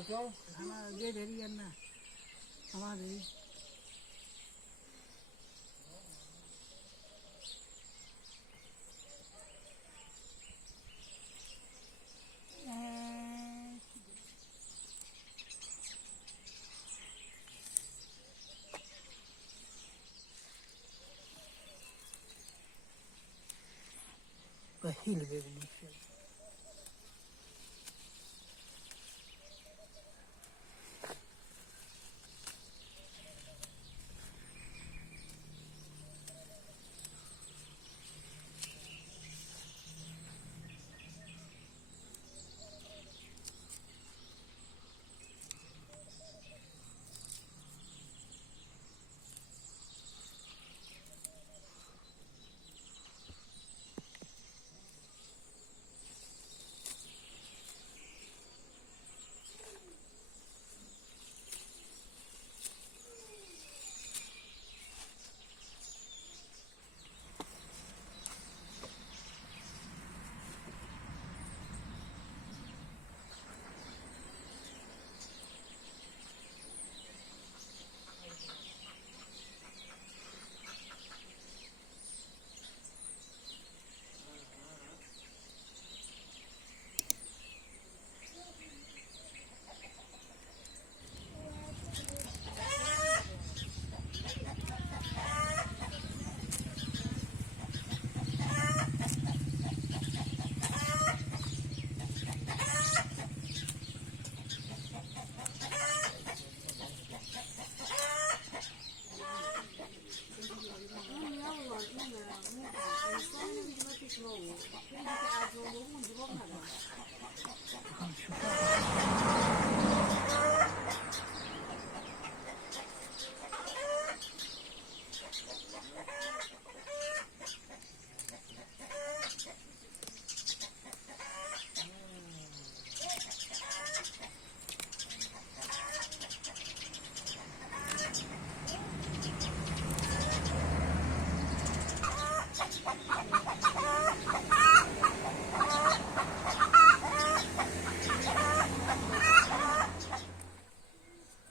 ये देरी करना हमारा देरी Bahil benim.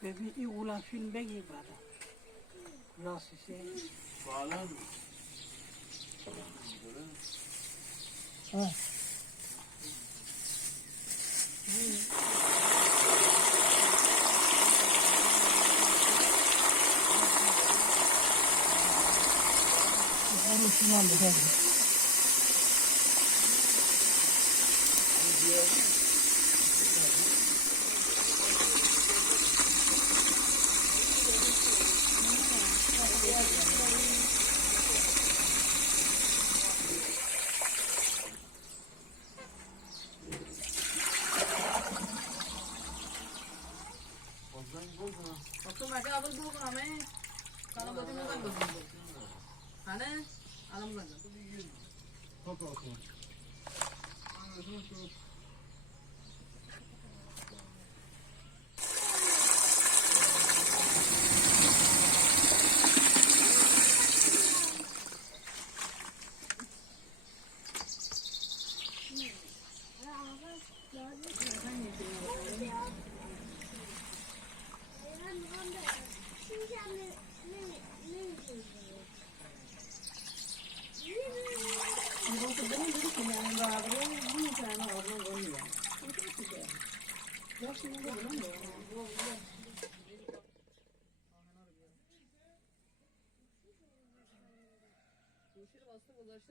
Bebi iyi ulan film begi bana. Nasıl şey? Bağlan. Ha. Onu şundan da hadi.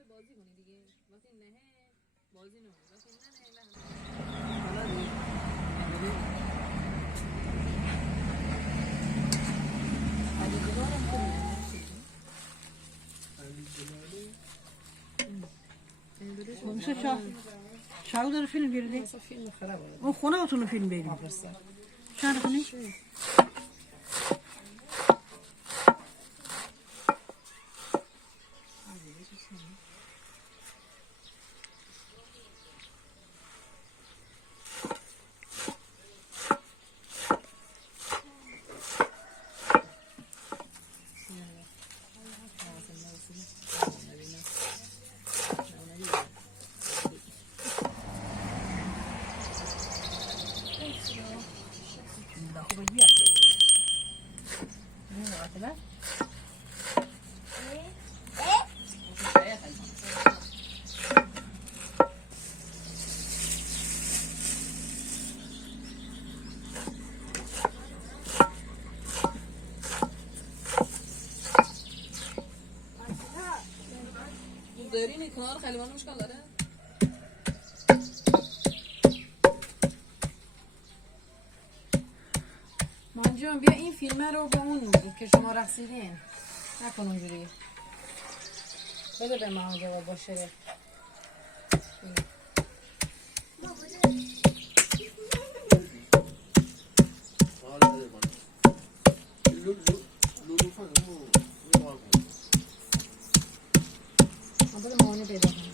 بازی کنی دیگه وقتی نه بازی نمی‌کنی وقتی نه شاو داره فیلم بیرده فیلم خرابه اون خونه اتونو فیلم بیریم چند خونی؟ بده خوب بیاد نه وقتی دارین کنار خیلی من مشکل داره مانجون بیا این فیلمه رو به اون که شما رقصیدین نکن اونجوری بده به من جواب باشه بده مامانی پیدا کنم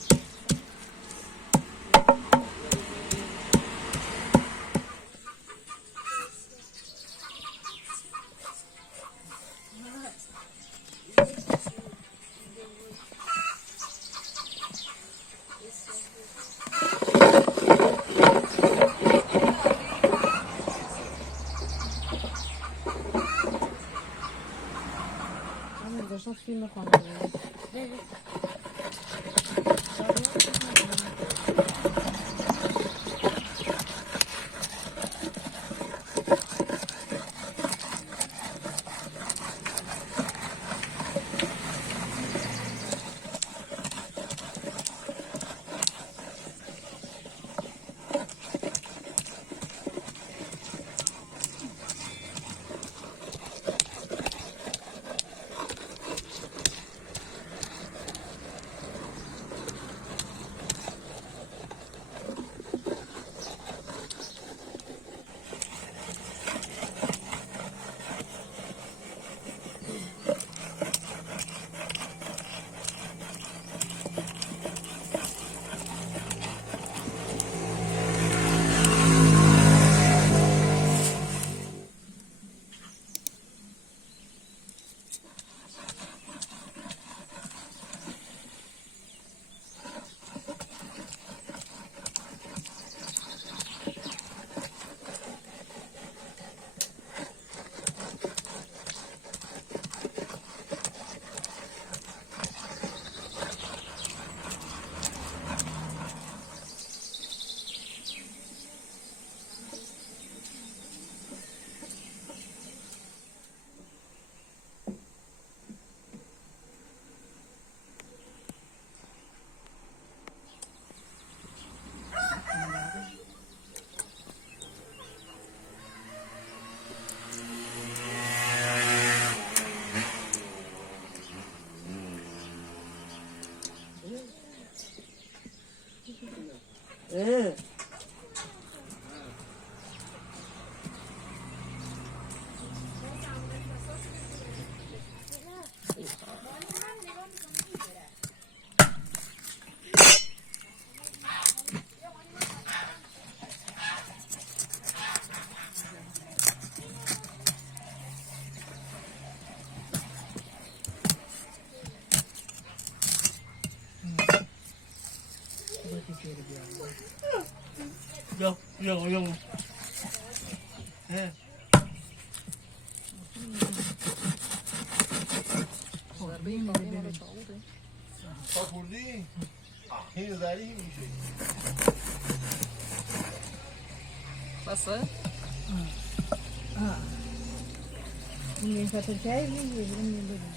داشتم فیلم بخونم Yok. He. تا خوردی؟ این ذری میشه بسه؟ این فتر چای میگیریم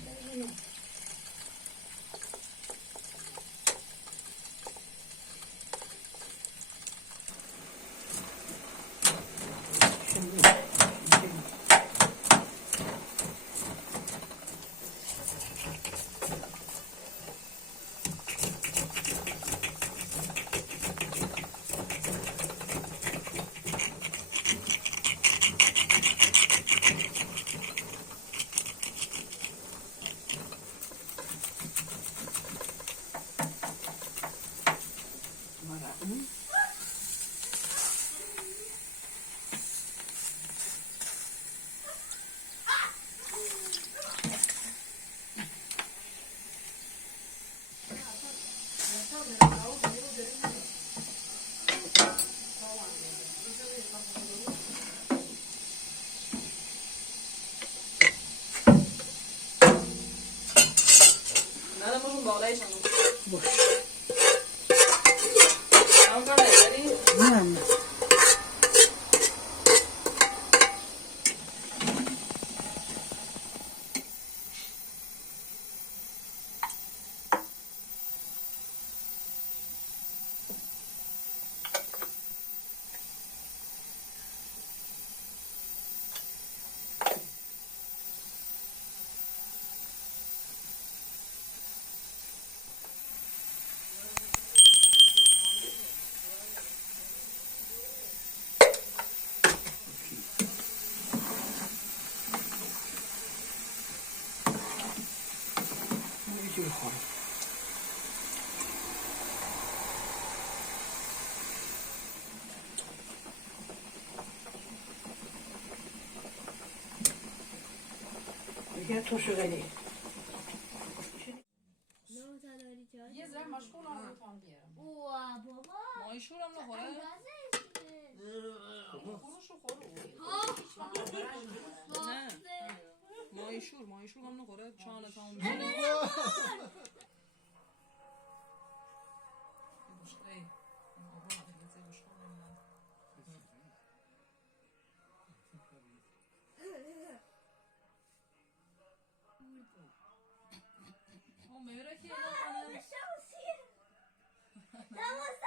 کارایی شما باش همون کار نداری؟ نه اینجوری خورم دیگه تو شده یه ذره مشغول هم رو تام بیارم اوه بابا مایشور هم نخوره؟ خورشو خورو نه مایشور هم نخوره چانه تام میره که That was